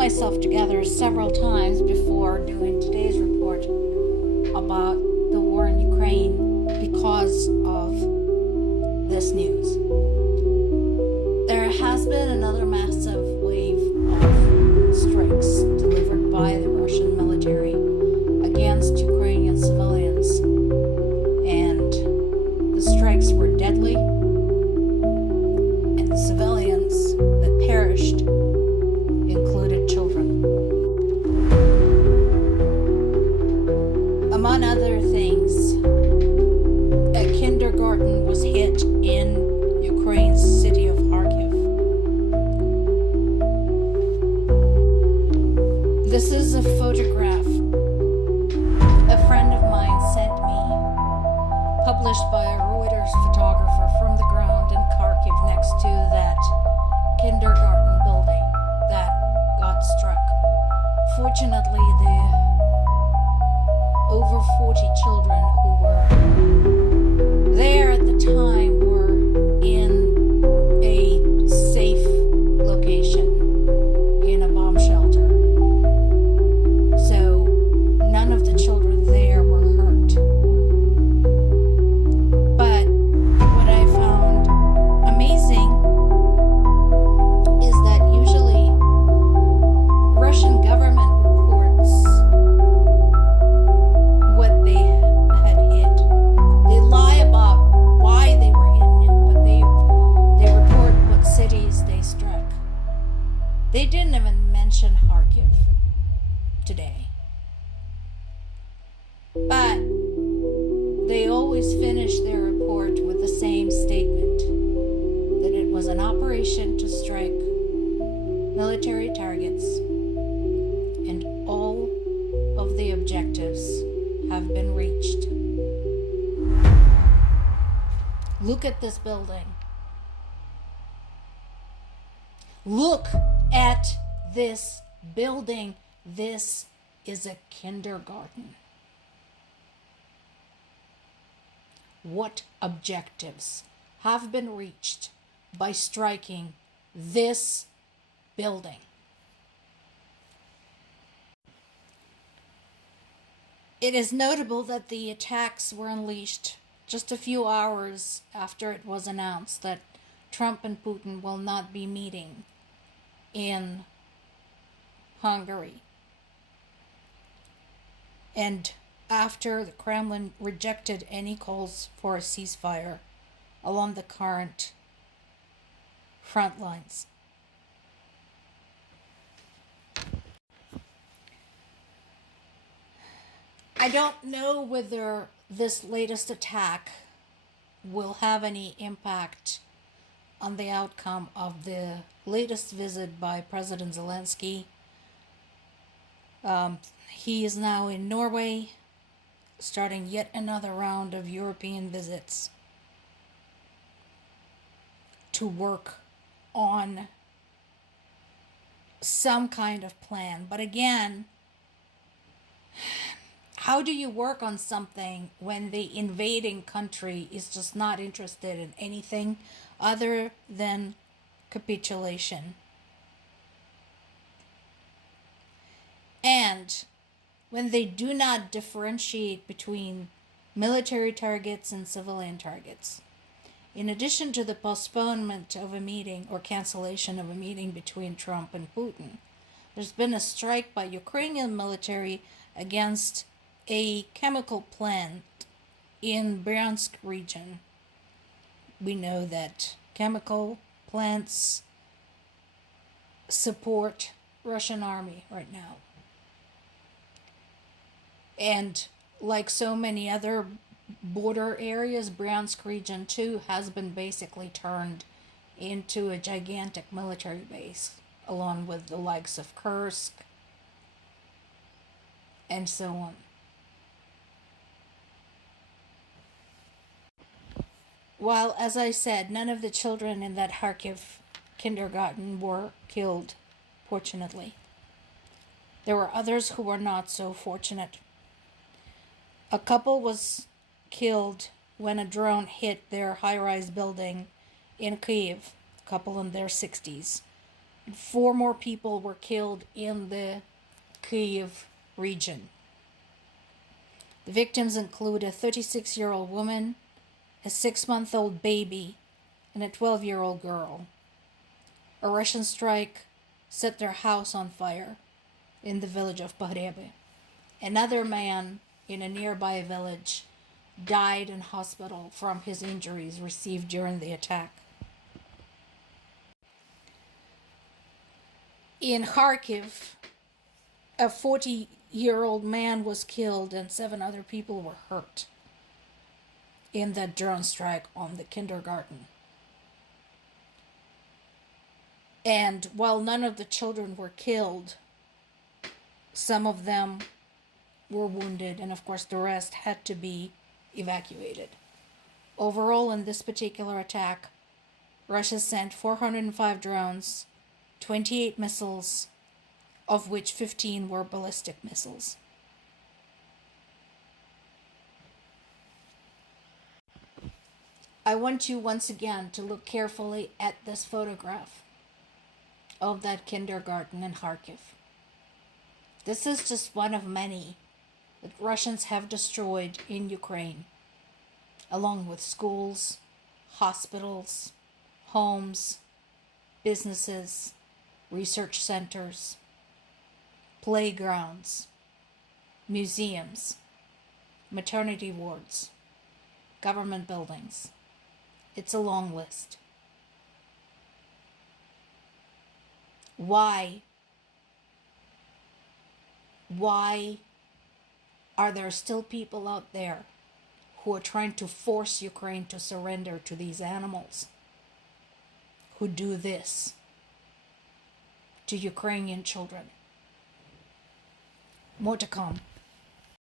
myself together several times before doing today's report about the war in Ukraine because of this news. There has been another massive wave of strikes delivered by the Russian military against Ukrainian civilians, and the strikes were deadly, and the civilians that perished included children. Among other things, a kindergarten was hit in Ukraine's city of Kharkiv. This is a photograph a friend of mine sent me, published by a Reuters photographer from the ground in Kharkiv next to that kindergarten building that got struck. Fortunately, the over 40 children who were there at the time were in a safe location in a bomb shelter. So none of the children there were hurt. But what I found amazing is that usually Russian government reports what they had hit. They lie about why they were in it, but they report what cities they struck. They didn't even mention Kharkiv today. But they always finish their report with the same statement, that it was an operation to strike military targets, and all of the objectives have been reached. Look at this building. Look at this building. This is a kindergarten. What objectives have been reached by striking this building? It is notable that the attacks were unleashed just a few hours after it was announced that Trump and Putin will not be meeting in Hungary. And after the Kremlin rejected any calls for a ceasefire along the current front lines. I don't know whether this latest attack will have any impact on the outcome of the latest visit by President Zelensky. He is now in Norway, starting yet another round of European visits to work on some kind of plan. But again, how do you work on something when the invading country is just not interested in anything other than capitulation? And when they do not differentiate between military targets and civilian targets. In addition to the postponement of a meeting or cancellation of a meeting between Trump and Putin, there's been a strike by Ukrainian military against a chemical plant in Bryansk region. We know that chemical plants support Russian army right now. And like so many other border areas, Bryansk region too has been basically turned into a gigantic military base, along with the likes of Kursk and so on. While, as I said, none of the children in that Kharkiv kindergarten were killed, fortunately, there were others who were not so fortunate. A couple was killed when a drone hit their high-rise building in Kyiv, a couple in their 60s. 4 more people were killed in the Kyiv region. The victims include a 36-year-old woman, a 6-month-old baby, and a 12-year-old girl. A Russian strike set their house on fire in the village of Pahrebe. Another man in a nearby village died in hospital from his injuries received during the attack. In Kharkiv, a 40-year-old man was killed and 7 other people were hurt in that drone strike on the kindergarten. And while none of the children were killed, some of them were wounded, and of course the rest had to be evacuated. Overall, in this particular attack, Russia sent 405 drones, 28 missiles, of which 15 were ballistic missiles. I want you once again to look carefully at this photograph of that kindergarten in Kharkiv. This is just one of many that Russians have destroyed in Ukraine, along with schools, hospitals, homes, businesses, research centers, playgrounds, museums, maternity wards, government buildings. It's a long list. Why are there still people out there who are trying to force Ukraine to surrender to these animals, who do this to Ukrainian children? More to come.